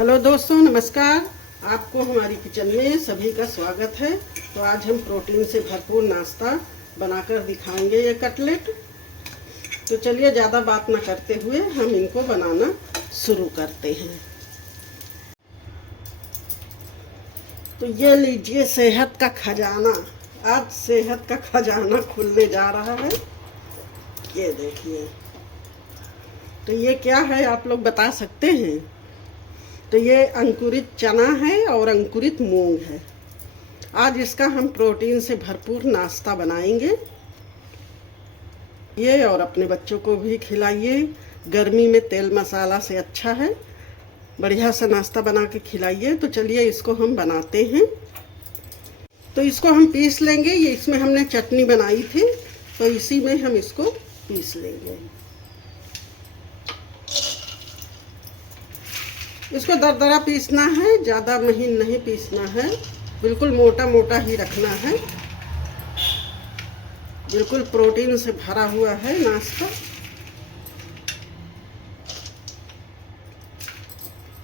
Hello दोस्तों, नमस्कार। आपको हमारी किचन में सभी का स्वागत है। तो आज हम प्रोटीन से भरपूर नाश्ता बनाकर दिखाएंगे, ये कटलेट। तो चलिए ज़्यादा बात ना करते हुए हम इनको बनाना शुरू करते हैं। तो ये लीजिए सेहत का खजाना। आज सेहत का खजाना खुलने जा रहा है। ये देखिए, तो ये क्या है आप लोग बता सकते हैं? तो ये अंकुरित चना है और अंकुरित मूंग है। आज इसका हम प्रोटीन से भरपूर नाश्ता बनाएंगे। ये और अपने बच्चों को भी खिलाइए। गर्मी में तेल मसाला से अच्छा है, बढ़िया सा नाश्ता बना के खिलाइए। तो चलिए इसको हम बनाते हैं। तो इसको हम पीस लेंगे। ये इसमें हमने चटनी बनाई थी, तो इसी में हम इसको पीस लेंगे। इसको दरदरा पीसना है, ज़्यादा महीन नहीं पीसना है, बिल्कुल मोटा मोटा ही रखना है। बिल्कुल प्रोटीन से भरा हुआ है नाश्ता।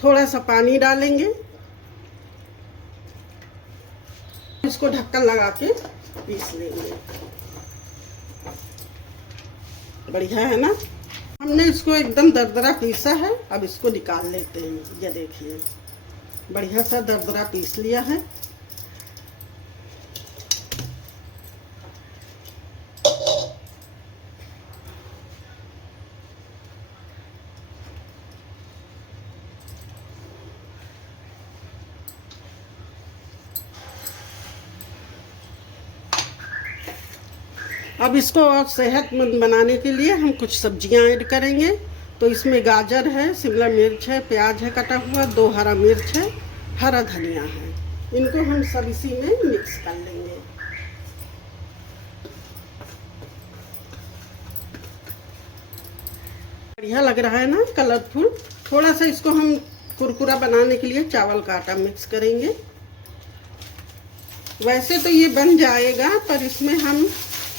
थोड़ा सा पानी डालेंगे, इसको ढक्कन लगा के पीस लेंगे। बढ़िया है ना? हमने इसको एकदम दरदरा पीसा है। अब इसको निकाल लेते हैं। ये देखिए, बढ़िया सा दरदरा पीस लिया है। अब इसको और सेहतमंद बनाने के लिए हम कुछ सब्जियां ऐड करेंगे। तो इसमें गाजर है, शिमला मिर्च है, प्याज है कटा हुआ, 2 हरा मिर्च है, हरा धनिया है। इनको हम सब इसी में मिक्स कर लेंगे। बढ़िया लग रहा है ना, कलरफुल। थोड़ा सा इसको हम कुरकुरा बनाने के लिए चावल का आटा मिक्स करेंगे। वैसे तो ये बन जाएगा, पर इसमें हम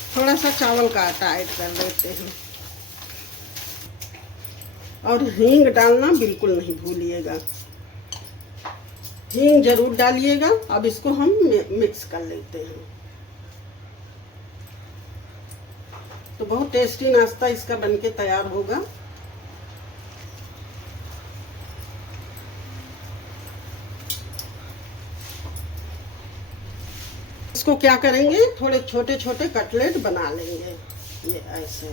थोड़ा सा चावल का आटा ऐड कर देते हैं। और हींग डालना बिल्कुल नहीं भूलिएगा, हींग जरूर डालिएगा। अब इसको हम मिक्स कर लेते हैं। तो बहुत टेस्टी नाश्ता इसका बनके तैयार होगा। इसको क्या करेंगे, थोड़े छोटे छोटे कटलेट बना लेंगे। ये ऐसे।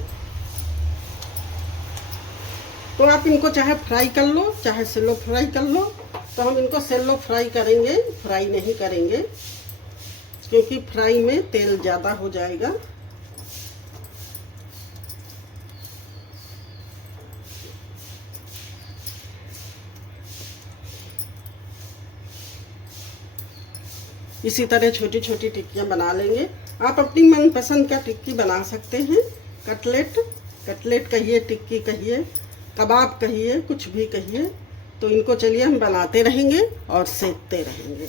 तो आप इनको चाहे फ्राई कर लो, चाहे सेलो फ्राई कर लो। तो हम इनको सेलो फ्राई करेंगे, फ्राई नहीं करेंगे, क्योंकि फ्राई में तेल ज़्यादा हो जाएगा। इसी तरह छोटी छोटी टिक्कियाँ बना लेंगे। आप अपनी मनपसंद का टिक्की बना सकते हैं। कटलेट कहिए, टिक्की कहिए, कबाब कहिए, कुछ भी कहिए। तो इनको चलिए हम बनाते रहेंगे और सेकते रहेंगे।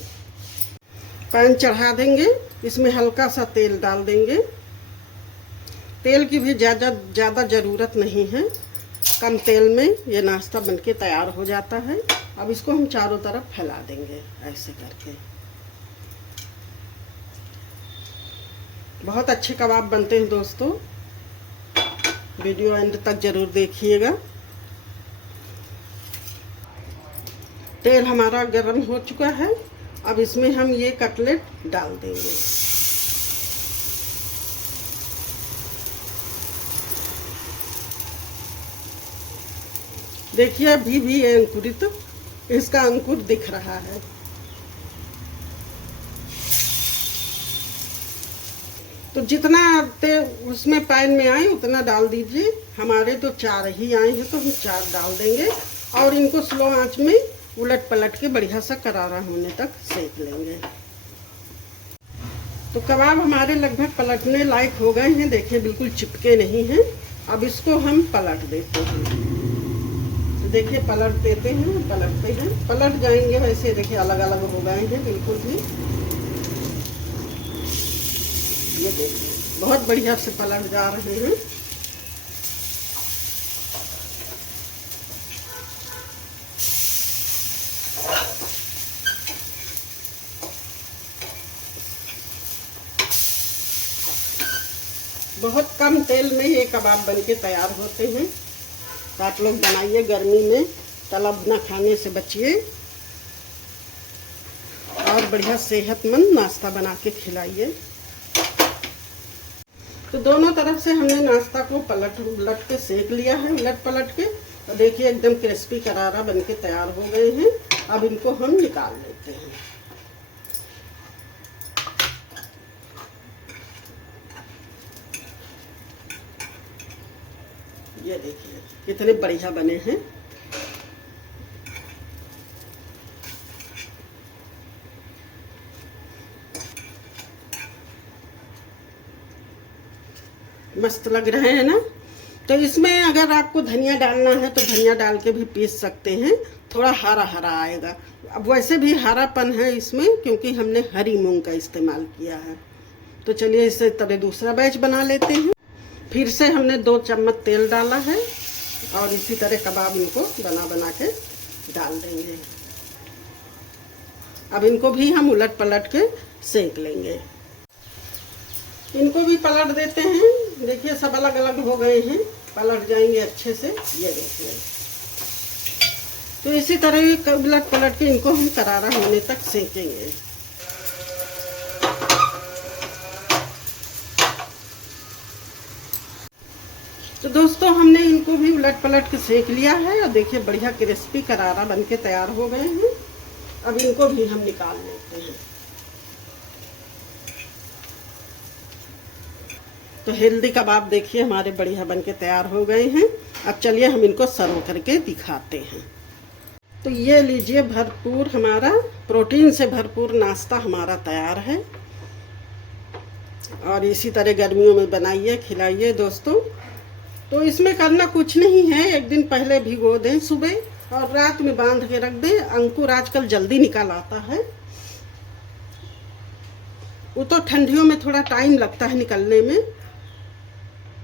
पैन चढ़ा देंगे, इसमें हल्का सा तेल डाल देंगे। तेल की भी ज़्यादा ज़रूरत नहीं है, कम तेल में ये नाश्ता बनके तैयार हो जाता है। अब इसको हम चारों तरफ फैला देंगे ऐसे करके। बहुत अच्छे कबाब बनते हैं दोस्तों, वीडियो एंड तक जरूर देखिएगा। तेल हमारा गर्म हो चुका है। अब इसमें हम ये कटलेट डाल देंगे। देखिए अभी भी ये अंकुरित, इसका अंकुर दिख रहा है। तो जितना तेल उसमें पैन में आए उतना डाल दीजिए। हमारे तो 4 ही आए हैं, तो हम 4 डाल देंगे। और इनको स्लो आंच में उलट पलट के बढ़िया सा करारा होने तक सेक लेंगे। तो कबाब हमारे लगभग पलटने लायक हो गए हैं। देखिए बिल्कुल चिपके नहीं हैं। अब इसको हम पलट देते हैं। तो देखिए पलट देते हैं, पलटते हैं, पलट जाएंगे। वैसे देखिए अलग अलग हो गए हैं बिल्कुल भी। ये देखिए बहुत बढ़िया से पलट जा रहे हैं। बहुत कम तेल में ये कबाब बनके तैयार होते हैं। तो आप लोग बनाइए, गर्मी में तलब ना खाने से बचिए और बढ़िया सेहतमंद नाश्ता बना के खिलाइए। तो दोनों तरफ से हमने नाश्ता को पलट उलट के सेक लिया है, उलट पलट के। तो देखिए एकदम क्रिस्पी करारा बनके तैयार हो गए हैं। अब इनको हम निकाल लेते हैं। ये देखिए कितने बढ़िया बने हैं। मस्त लग रहे हैं ना। तो इसमें अगर आपको धनिया डालना है तो धनिया डाल के भी पीस सकते हैं, थोड़ा हरा हरा आएगा। अब वैसे भी हरापन है इसमें क्योंकि हमने हरी मूंग का इस्तेमाल किया है। तो चलिए इसे तरह दूसरा बैच बना लेते हैं। फिर से हमने 2 चम्मच तेल डाला है और इसी तरह कबाब इनको बना बना के डाल देंगे। अब इनको भी हम उलट पलट के सेक लेंगे। इनको भी पलट देते हैं। देखिए सब अलग अलग हो गए हैं, पलट जाएंगे अच्छे से। ये देखिए, तो इसी तरह उलट पलट के इनको हम करारा होने तक सेकेंगे। तो दोस्तों हमने इनको भी उलट पलट के सेक लिया है और देखिए बढ़िया क्रिस्पी करारा बनके तैयार हो गए हैं। अब इनको भी हम निकाल लेते हैं। तो हेल्दी कबाब देखिए हमारे बढ़िया बनके तैयार हो गए हैं। अब चलिए हम इनको सर्व करके दिखाते हैं। तो ये लीजिए, भरपूर हमारा प्रोटीन से भरपूर नाश्ता हमारा तैयार है। और इसी तरह गर्मियों में बनाइए, खिलाइए दोस्तों। तो इसमें करना कुछ नहीं है, एक दिन पहले भिगो दें सुबह और रात में बांध के रख दें। अंकुर आजकल जल्दी निकल आता है, वो तो ठंडियों में थोड़ा टाइम लगता है निकलने में।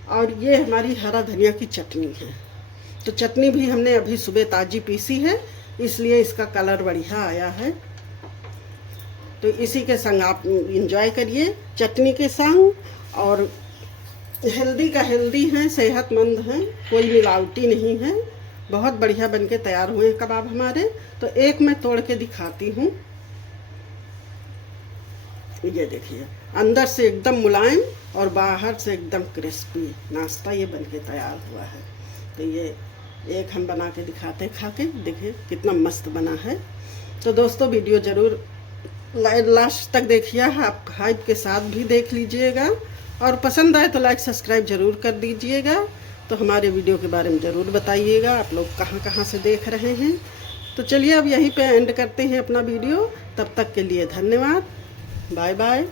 और ये हमारी हरा धनिया की चटनी है। तो चटनी भी हमने अभी सुबह ताजी पीसी है, इसलिए इसका कलर बढ़िया आया है। तो इसी के संग आप इंजॉय करिए, चटनी के संग। और हेल्दी का हेल्दी है, सेहतमंद है, कोई मिलावटी नहीं है। बहुत बढ़िया बनके तैयार हुए हैं कबाब हमारे। तो एक मैं तोड़ के दिखाती हूँ। ये देखिए, अंदर से एकदम मुलायम और बाहर से एकदम क्रिस्पी नाश्ता ये बनके तैयार हुआ है। तो ये एक हम बना के दिखाते हैं, खा के देखिए कितना मस्त बना है। तो दोस्तों वीडियो ज़रूर लास्ट तक देखिए, आप हाइप के साथ भी देख लीजिएगा। और पसंद आए तो लाइक सब्सक्राइब ज़रूर कर दीजिएगा। तो हमारे वीडियो के बारे में ज़रूर बताइएगा आप लोग कहाँ कहाँ से देख रहे हैं। तो चलिए अब यहीं पे एंड करते हैं अपना वीडियो। तब तक के लिए धन्यवाद, बाय बाय।